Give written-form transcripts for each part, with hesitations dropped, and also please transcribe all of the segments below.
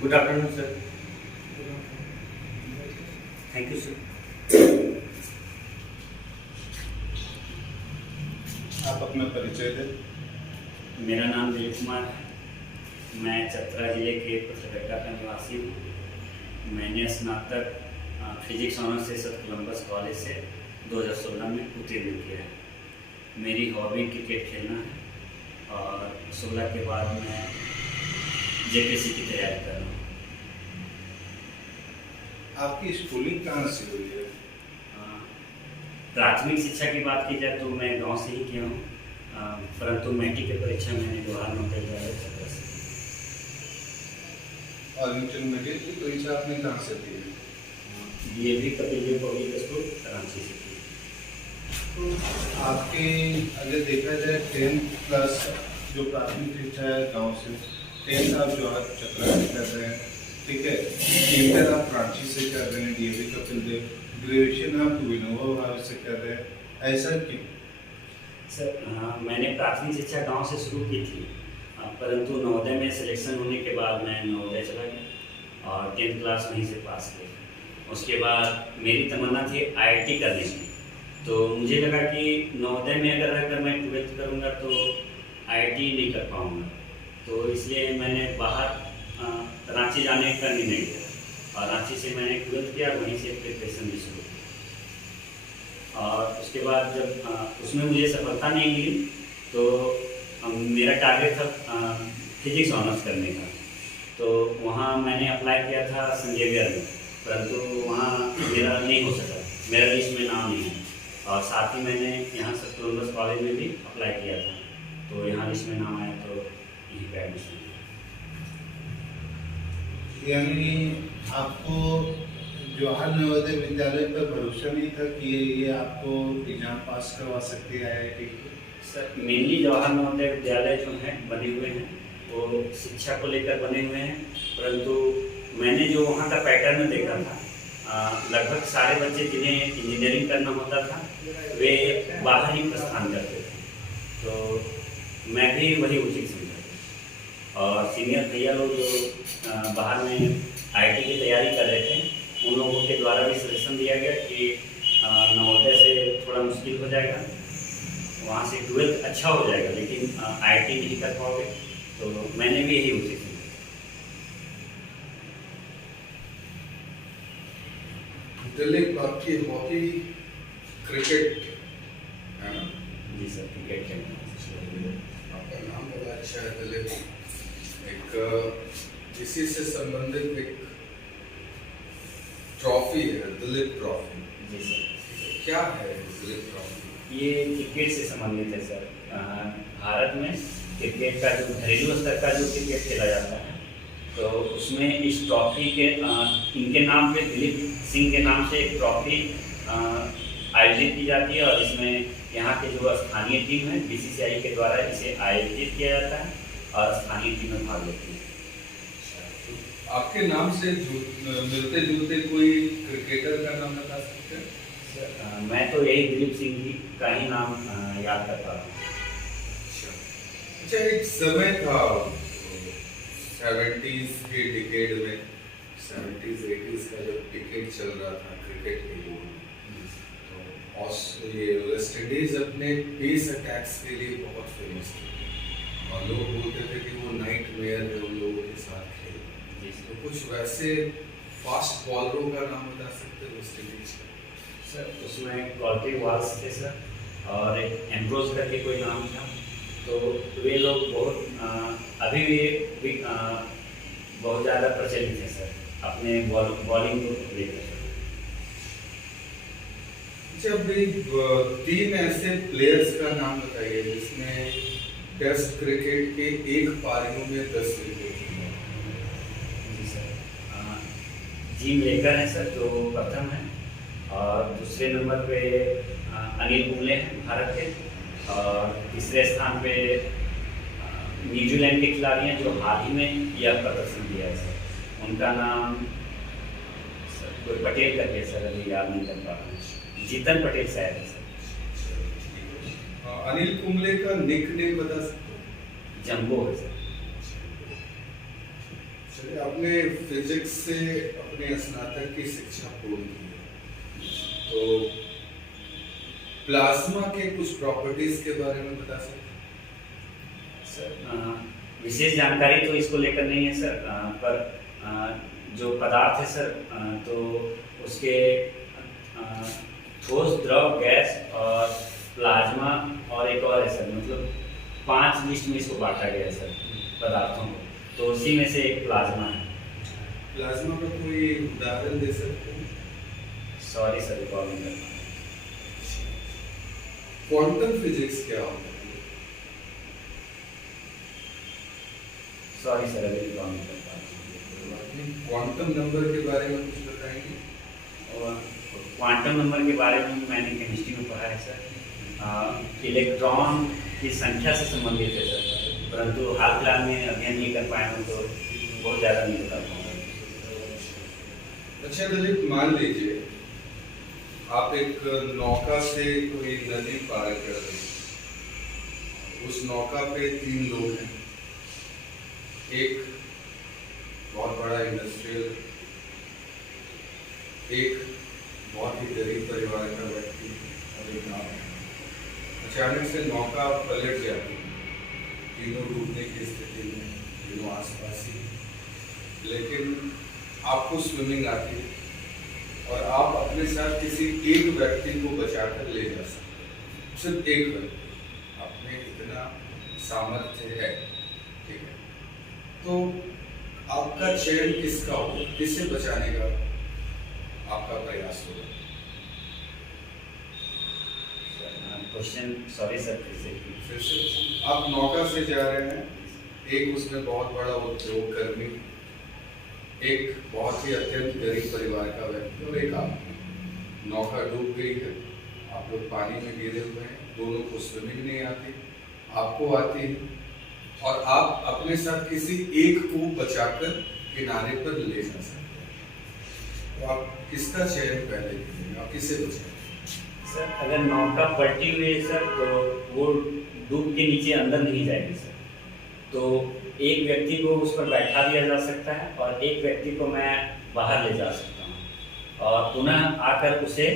Good afternoon sir. Thank you sir. आप अपना परिचय दें। मेरा नाम दिलीप कुमार है। मैं चतरा जिले के पथरगट्टा का निवासी हूँ। मैंने स्नातक फिजिक्स ऑनर्स से सत कोलंबस कॉलेज से 2016 में उत्तीर्ण किया है। मेरी हॉबी क्रिकेट खेलना है और 16 के बाद मैं जेपीसी की तैयारी कर रहा हूँ। आपकी स्कूलिंग कहाँ से हुई है? प्राथमिक शिक्षा की बात की जाए तो मैं गांव से ही किया हूँ, परंतु मैट्रिक की परीक्षा मैंने जवाहर नवोदय विद्यालय चतरा से। और इंटरमीडिएट की परीक्षा आपने कहाँ से दी है? DAV Kapil Dev public school Karachi से की। तो आपके अगर देखा जाए 10th प्लस जो प्राथमिक शिक्षा है गांव से, 10th आप जो है चतरा से कर रहे हैं, ठीक है, इंटर आप रांची से कर रहे हैं DAV कपिल देव, ग्रेजुएशन आप विनोबा भावे से कर रहे हैं, ऐसा क्यों? सर मैंने प्राथमिक शिक्षा गांव से शुरू की थी, परंतु नवोदय में सिलेक्शन होने के बाद मैं नवोदय चला गया और 10th क्लास वहीं से पास किया। उसके बाद मेरी तमन्ना थी IIT करने की, तो मुझे लगा कि नवोदय में अगर मैं 12th करूँगा तो IIT नहीं कर पाऊँगा, तो इसलिए मैंने बाहर रांची जाने का निर्णय लिया और रांची से मैंने 12th किया, वहीं से प्रिपरेशन भी शुरू की। और उसके बाद जब उसमें मुझे सफलता नहीं मिली तो मेरा टारगेट था फिजिक्स ऑनर्स करने का, तो वहाँ मैंने अप्लाई किया था संजेवियर में, परंतु वहाँ मेरा नहीं हो सका, मेरा लिस्ट में नाम नहीं है। और साथ ही मैंने यहाँ सत कोलंबस कॉलेज में भी अप्लाई किया था, तो यहाँ लिस्ट में नाम आया तो यहीं पे एडमिशन लिया। यानी आपको जवाहर नवोदय विद्यालय पर भरोसा नहीं था कि ये आपको एग्जाम पास करवा सकते हैं IIT? Sir mainly Jawahar Navodaya Vidyalaya जो हैं बने हुए हैं वो शिक्षा को लेकर बने हुए हैं, परंतु मैंने जो वहाँ का पैटर्न देखा था, लगभग सारे बच्चे जिन्हें इंजीनियरिंग करना होता था वे बाहर ही प्रस्थान करते थे, तो मैं भी वही उचित समझा। और सीनियर भैया लोग जो बाहर में IIT की तैयारी कर रहे थे, उन लोगों के द्वारा भी सजेशन दिया गया कि नवोदय से थोड़ा मुश्किल हो जाएगा, वहाँ से 12th अच्छा हो जाएगा, लेकिन IIT नहीं कर पाओगे, तो मैंने भी यही उचित समझा। दिलीप, आपकी हॉबी क्रिकेट है ना? जी सर, क्रिकेट खेलना। आपका नाम बड़ा अच्छा है दिलीप। एक इसी से संबंधित एक ट्रॉफी है, दिलीप ट्रॉफी। जी सर। क्या है दिलीप ट्रॉफी? ये क्रिकेट से संबंधित है सर। भारत में क्रिकेट का जो घरेलू स्तर का जो क्रिकेट खेला जाता है, तो उसमें इस ट्रॉफी के इनके नाम पे दिलीप सिंह के नाम से एक ट्रॉफी आयोजित की जाती है और इसमें यहाँ के जो स्थानीय टीम है BCCI के द्वारा इसे आयोजित किया जाता है और स्थानीय टीमें भाग लेती हैं। आपके नाम से मिलते जुलते कोई क्रिकेटर का नाम बता सकते हैं? मैं तो यही दिलीप सिंह जी का ही नाम याद कर पा रहा हूँ। अच्छा, एक समय था 70s के डिकेड में, 70s 80s का जब डिकेड चल रहा था क्रिकेट के लिए, तो ये वेस्ट इंडीज अपने पेस अटैक्स के लिए बहुत फेमस थे और लोग बोलते थे कि वो नाइट मेयर है उन लोगों के साथ खेल। तो कुछ वैसे फास्ट बॉलरों का नाम बता सकते हैं वेस्ट इंडीज का? सर उसमें क्वालिटी वाल्स थे सर, और एक एम्ब्रोज करके कोई नाम था, तो वे लोग बहुत अभी भी बहुत ज़्यादा प्रचलित हैं सर अपने बॉलिंग को लेकर। जब 3 ऐसे प्लेयर्स का नाम बताइए जिसमें टेस्ट क्रिकेट के एक पारियों में 10 विकेट। जी सर, जिम लेकर हैं सर जो प्रथम है, और दूसरे नंबर पे अनिल कुंबले हैं भारत के, और तीसरे स्थान पे न्यूजीलैंड के खिलाड़ी हैं जो हाल ही में यह प्रदर्शन किया है सर, उनका नाम सर कोई पटेल करके सर, अभी याद नहीं कर पा रहा हूँ, जीतन पटेल शायद है सर। अनिल कुंबले का निकनेम बता सकते हो? जंबो है सर। चलिए, आपने फिजिक्स से अपने स्नातक की शिक्षा पूर्ण की है, तो प्लाज्मा के कुछ प्रॉपर्टीज के बारे में बता सकते हैं? सर विशेष जानकारी तो इसको लेकर नहीं है सर, पर जो पदार्थ है सर, तो उसके ठोस, द्रव, गैस और प्लाज्मा और एक और है सर, मतलब 5 लिस्ट में इसको बांटा गया है सर पदार्थों को, तो उसी में से एक प्लाज्मा है। प्लाज्मा का कोई उदाहरण दे सकते हैं? सॉरी सर, रिकॉर्ड नहीं कर क्वांटम फिजिक्स क्या होता है? सॉरी सर, अभी रिकॉर्ड नहीं कर पा क्वांटम नंबर के बारे में कुछ बताएंगे? और क्वांटम नंबर के बारे में मैंने केमिस्ट्री में पढ़ा है सर, इलेक्ट्रॉन की संख्या से संबंधित है सर, परंतु हाल फिलहाल में अध्ययन नहीं कर पाए हूँ, तो बहुत ज़्यादा नहीं बता पाऊँगा। अच्छा ललित, मान लीजिए आप एक नौका से कोई नदी पार कर रहे हैं, उस नौका पे 3 लोग हैं, एक बहुत बड़ा इंडस्ट्रियल, एक बहुत ही गरीब परिवार का व्यक्ति और एक आप। अचानक से नौका पलट जाती है, तीनों डूबने की स्थिति में, तीनों आसपास ही, लेकिन आपको स्विमिंग आती है और आप अपने साथ किसी एक व्यक्ति को बचाकर ले जा सकते हैं, सिर्फ एक व्यक्ति, आप में इतना सामर्थ्य है, ठीक है, तो आपका चयन किसका होगा, किसे बचाने का आपका प्रयास होगा? क्वेश्चन सॉरी सर, फिर से आप नौका से जा रहे हैं, एक उसमें बहुत बड़ा उद्योग कर्मी, एक बहुत ही अत्यंत गरीब परिवार का व्यक्ति और एक आप। नौका डूब गई है, आप लोग पानी में गिरे हुए हैं, दोनों को स्विमिंग नहीं आती, आपको आती है, और आप अपने साथ किसी एक को बचाकर किनारे पर ले जा सकते हैं, तो आप किसका चयन पहले करेंगे, आप किसे बचाएंगे? सर अगर नौका पलटी हुई है सर, तो वो डूब के नीचे अंदर नहीं जाएगी सर, तो एक व्यक्ति को उस पर बैठा दिया जा सकता है और एक व्यक्ति को मैं बाहर ले जा सकता हूँ और पुनः आकर उसे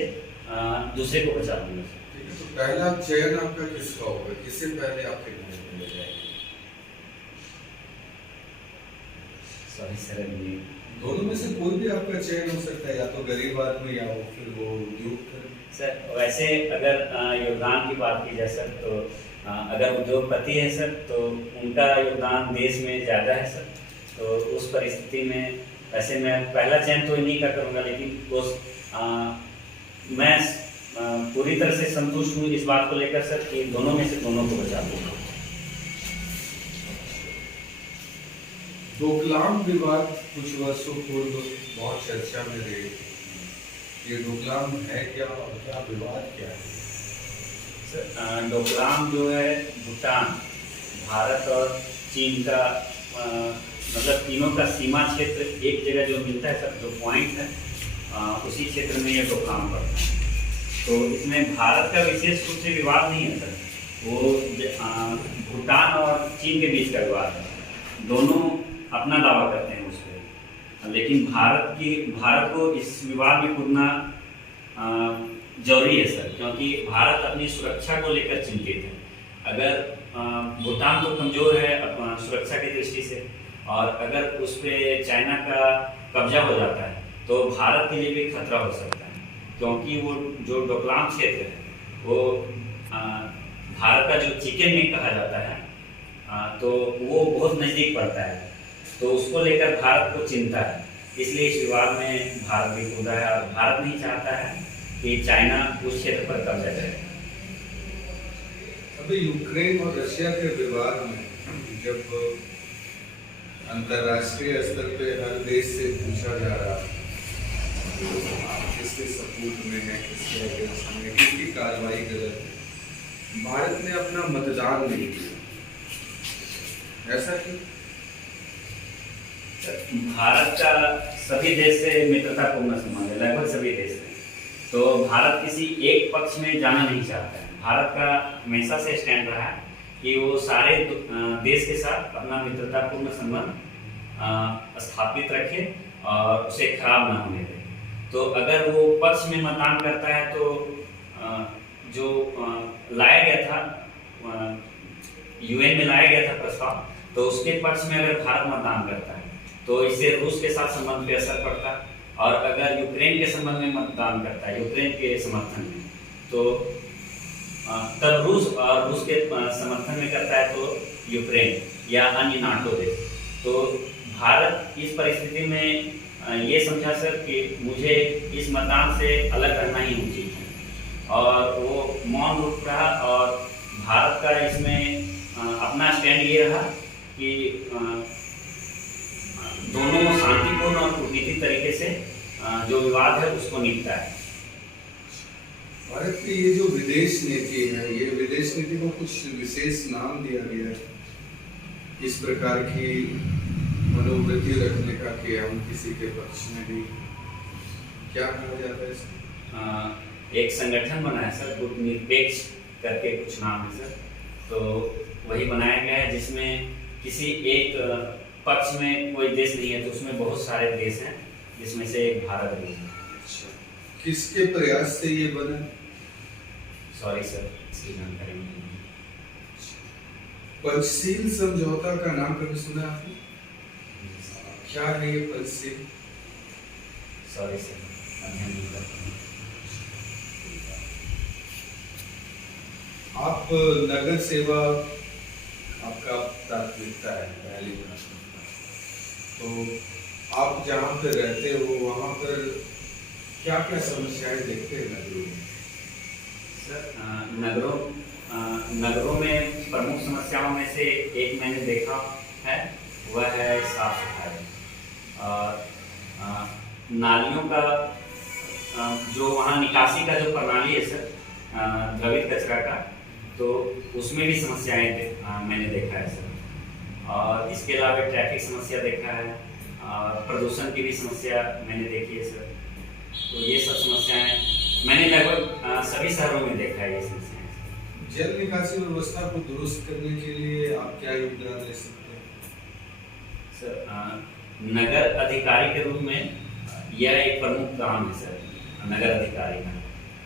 दूसरे को बचा दूंगा सर। ठीक है, तो पहला चयन आपका किसका होगा, किससे पहले आप किनारे पर ले जाएंगे? सॉरी सर, अभी दोनों में से कोई भी आपका चयन हो सकता है, या तो गरीब आदमी या वो फिर वो उद्योग कर्मी। सर वैसे अगर योगदान की बात की जाए सर, तो अगर उद्योगपति है सर, तो उनका योगदान देश में ज़्यादा है सर, तो उस परिस्थिति में वैसे मैं पहला चयन तो नहीं कर करूँगा, लेकिन उस मैं पूरी तरह से संतुष्ट हूँ इस बात को लेकर सर कि दोनों में से दोनों को बचा दूँगा। डोकलाम विवाद कुछ वर्षों पूर्व बहुत चर्चा में रही, ये डोकलाम है क्या और क्या विवाद क्या है? सर डोकलाम जो है भूटान, भारत और चीन का मतलब तीनों का सीमा क्षेत्र एक जगह जो मिलता है सर, जो पॉइंट है उसी क्षेत्र में ये डोकलाम पड़ता है, तो इसमें भारत का विशेष रूप से विवाद नहीं है सर, वो भूटान और चीन के बीच का विवाद है, दोनों अपना दावा करते हैं उस पर, लेकिन भारत को इस विवाद में कूदना जरूरी है सर, क्योंकि भारत अपनी सुरक्षा को लेकर चिंतित है। अगर भूटान तो कमजोर है सुरक्षा की दृष्टि से, और अगर उस पर चाइना का कब्जा हो जाता है तो भारत के लिए भी खतरा हो सकता है, क्योंकि वो जो डोकलाम क्षेत्र है वो भारत का जो चिकन नेक कहा जाता है, तो वो बहुत नज़दीक पड़ता है, तो उसको लेकर भारत को चिंता है, इसलिए इस विवाद में भारत भी कूदा है और भारत नहीं चाहता है कि चाइना उस क्षेत्र पर कब्जा करे। अभी यूक्रेन और रशिया के विवाद में जब अंतर्राष्ट्रीय स्तर पे हर देश से पूछा जा रहा है आप किसके सपोर्ट में है, किसके अगेंस्ट में, किसकी कार्रवाई गलत है, भारत ने अपना मतदान नहीं किया, ऐसा क्यों? भारत का सभी देश से मित्रतापूर्ण संबंध है, लगभग सभी देश से, तो भारत किसी एक पक्ष में जाना नहीं चाहता है। भारत का हमेशा से स्टैंड रहा है कि वो सारे देश के साथ अपना मित्रतापूर्ण संबंध स्थापित रखे और उसे खराब ना होने दे। तो अगर वो पक्ष में मतदान करता है तो जो लाया गया था, यूएन में लाया गया था प्रस्ताव, तो उसके पक्ष में अगर भारत मतदान करता है तो इससे रूस के साथ संबंध पे असर पड़ता है, और अगर यूक्रेन के संबंध में मतदान करता है, यूक्रेन के समर्थन में, तो तब रूस और रूस के समर्थन में करता है तो यूक्रेन या अन्य नाटो देश। तो भारत इस परिस्थिति में ये समझा सर कि मुझे इस मतदान से अलग रहना ही उचित है, और वो मौन रूप रहा, और भारत का इसमें अपना स्टैंड ये रहा कि दोनों शांतिपूर्ण और कूटनीतिक तरीके से जो विवाद है उसको निपटाए। भारत की ये जो विदेश नीति है, ये विदेश नीति को कुछ विशेष नाम दिया गया है, इस प्रकार की मनोवृत्ति रखने का कि हम किसी के पक्ष में भी, क्या कहा जाता है इसको? एक संगठन बना है सर, गुटनिरपेक्ष करके कुछ नाम है सर, तो वही बनाया गया है जिसमें किसी एक पक्ष में कोई देश नहीं है, तो उसमें बहुत सारे देश हैं जिसमें से एक भारत भी है। किसके प्रयास से ये बना? सॉरी सर, इसकी जानकारी नहीं है। पंचशील समझौता का नाम कभी सुना आपने? क्या है ये पंचशील? सॉरी सर, अध्ययन नहीं करता हूं। आप नगर सेवा आपका प्राथमिकता है, पहली प्राथमिकता, तो आप जहाँ पे रहते हो वहाँ पर क्या क्या समस्याएं देखते हैं नगरों में? सर नगरों में प्रमुख समस्याओं में से एक मैंने देखा है, वह है साफ सफाई, और नालियों का जो वहाँ निकासी का जो प्रणाली है सर, द्रवित कचरा का, तो उसमें भी समस्याएं मैंने देखा है सर। और इसके अलावा ट्रैफिक समस्या देखा है, प्रदूषण की भी समस्या मैंने देखी है सर। तो ये सब समस्याएं मैंने लगभग सभी शहरों में देखा है ये समस्याएं। जल निकासी व्यवस्था को दुरुस्त करने के लिए आप क्या योगदान दे सकते हैं? सर नगर अधिकारी के रूप में यह एक प्रमुख काम है सर, नगर अधिकारी का।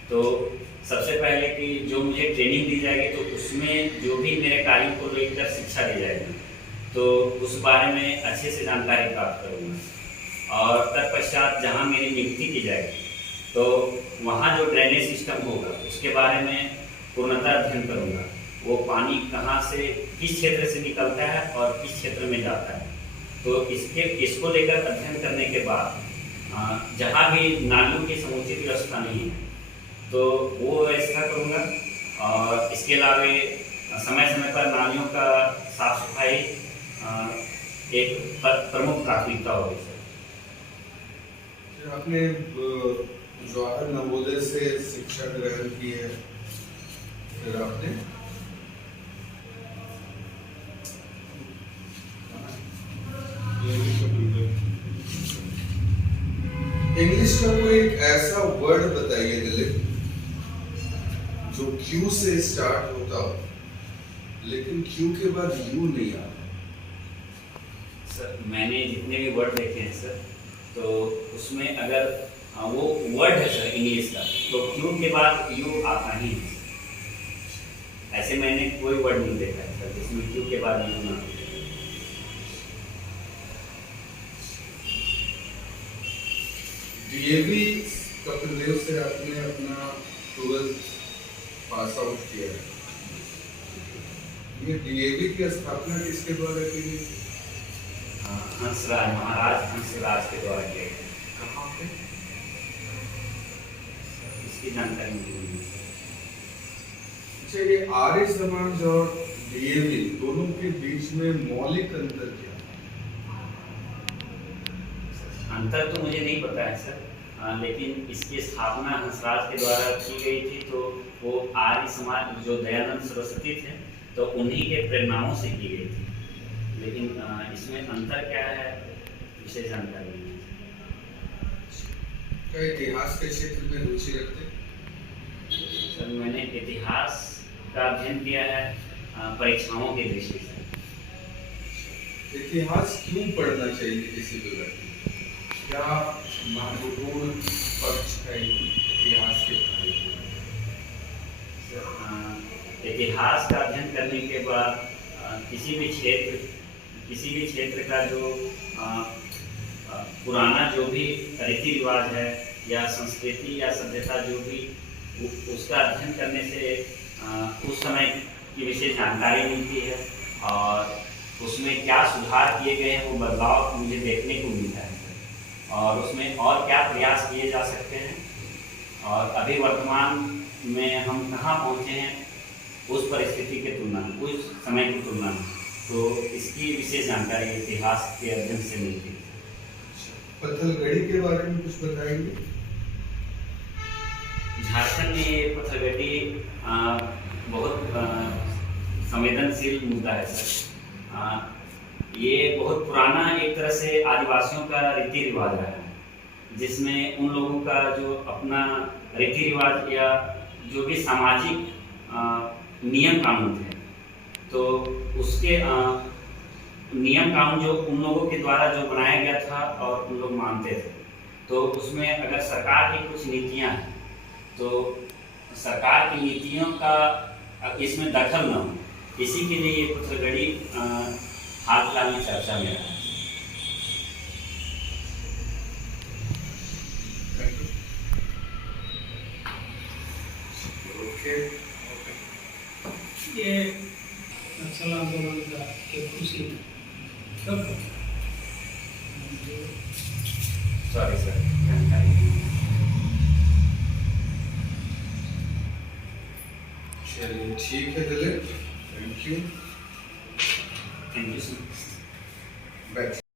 तो सबसे पहले कि जो मुझे ट्रेनिंग दी जाएगी तो उसमें जो भी मेरे कार्यों को लेकर शिक्षा दी जाएगी, तो उस बारे में अच्छे से जानकारी प्राप्त करूँगा। और तत्पश्चात जहाँ मेरी नियुक्ति की जाएगी तो वहाँ जो ड्रेनेज सिस्टम होगा उसके बारे में पूर्णतः अध्ययन करूँगा। वो पानी कहाँ से, किस क्षेत्र से निकलता है और किस क्षेत्र में जाता है। तो इसको लेकर अध्ययन करने के बाद जहाँ भी नालियों की समुचित व्यवस्था नहीं है तो वो व्यवस्था करूँगा। और इसके अलावा समय समय पर नालियों का साफ सफाई एक प्रमुख प्राथमिकता होगी सर। आपने जवाहर नवोदय से शिक्षा ग्रहण की है, फिर आपने इंग्लिश का कोई एक ऐसा वर्ड बताइए दिलीप जो क्यू से स्टार्ट होता हो लेकिन क्यू के बाद यू नहीं आता। सर मैंने जितने भी वर्ड देखे हैं सर, तो उसमें अगर वो वर्ड है सर इंग्लिश का तो क्यू के बाद यू आता ही है। ऐसे मैंने कोई वर्ड नहीं देखा है सर जिसमें क्यू के बाद यू ना। डीएवी कपिल देव से आपने अपना 12th पास आउट किया है। ये डीएवी की स्थापना किसके द्वारा की गई? हंसराज, महाराज हंसराज के द्वारा किया गया। कहाँ पे? इसकी जानकारी मुझे नहीं है। अच्छा, ये आर्य समाज और डीएवी दोनों के बीच में मौलिक अंतर क्या है? अंतर तो मुझे नहीं पता है सर, लेकिन इसकी स्थापना हंसराज के द्वारा की गई थी। तो वो आर्य समाज जो दयानंद सरस्वती थे तो उन्हीं के प्रेरणाओं से की गई थी। लेकिन इसमें अंतर क्या है विशेष जानकारी नहीं है। क्या इतिहास के क्षेत्र में रुचि रखते? सर मैंने इतिहास का अध्ययन किया है परीक्षाओं की दृष्टि से। इतिहास क्यों पढ़ना चाहिए किसी भी व्यक्ति को? क्या महत्वपूर्ण पक्ष है इतिहास के पढ़ाई में? इतिहास का अध्ययन करने के बाद किसी भी क्षेत्र का जो पुराना जो भी रीति रिवाज है या संस्कृति या सभ्यता जो भी उसका अध्ययन करने से उस समय की विशेष जानकारी मिलती है और उसमें क्या सुधार किए गए हैं वो बदलाव मुझे देखने को मिलता है और उसमें और क्या प्रयास किए जा सकते हैं और अभी वर्तमान में हम कहाँ पहुँचे हैं उस परिस्थिति के तुलना में, उस समय की तुलना में, तो इसकी विशेष जानकारी इतिहास के अध्ययन से मिलती है। पत्थलगड़ी के बारे में कुछ बताएंगे? झारखंड में ये पत्थलगड़ी बहुत संवेदनशील मुद्दा है सर। ये बहुत पुराना एक तरह से आदिवासियों का रीति रिवाज रहा है जिसमें उन लोगों का जो अपना रीति रिवाज या जो भी सामाजिक नियम कानून थे तो उसके नियम कानून जो उन लोगों के द्वारा जो बनाया गया था और उन लोग मानते थे तो उसमें अगर सरकार की कुछ नीतियां हैं तो सरकार की नीतियों का इसमें दखल न हो, इसी के लिए ये पत्थलगड़ी हाल फिलहाल में चर्चा में रहा है। ये नक्सल आंदोलन का एक खुशी कब सॉरी सर, जानकारी चलिए ठीक है Dilip, thank you. Thank you sir. बैठ